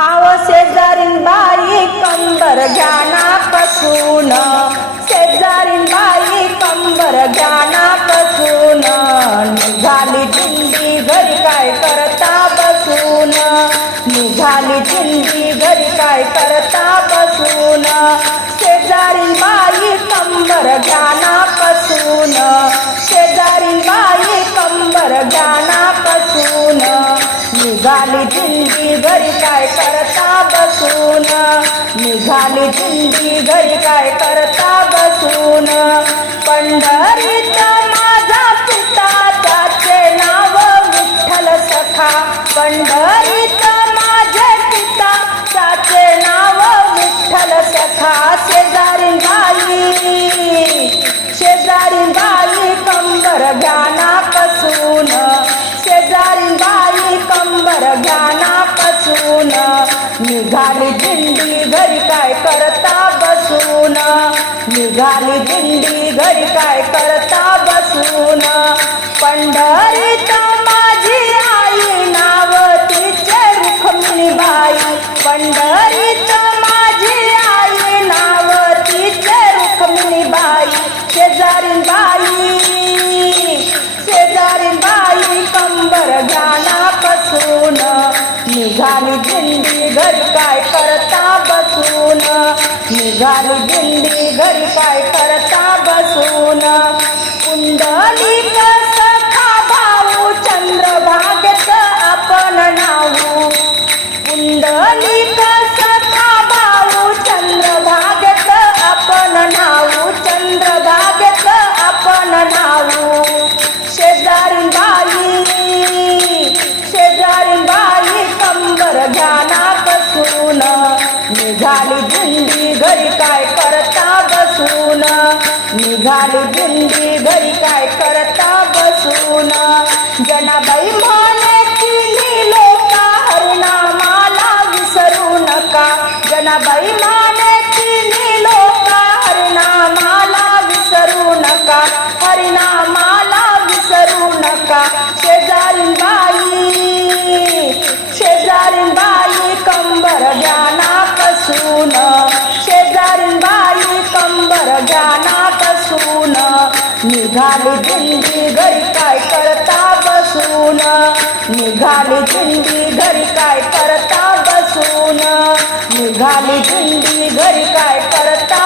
आव शेजारीन बाई कंबर ज्ञानापासून शेजारीन बाई कंबर ज्ञानापासून निघाली दिंडी घरी काय करता बसून? निघाली झुंडी घरी काय करता बसून? शेजारीन बाई निघाली दिंडी घरी काय करता बसून? निघाली दिंडी घरी काय करता बसून? पंढरीचा माझा पिता त्याचे नाव विठ्ठल सखा. पंढर निघाली दिंडी घरी काय करता बसून? निघाली दिंडी घरी काय करता बसून? पंढरीत माझी आई नाव तिचे रुक्मिणी बाई पंढरीत घरी काय करता बसून? निघाली दिंडी घरी काय करता? निघाली दिंडी घरी काय करता बसून? निघाली दिंडी घरी काय करता बसून? जनाबाई मा निघाली दिंडी घरी काय करता बसून? निघाली दिंडी घरी काय करता बसून? निघाली दिंडी घरी काय करता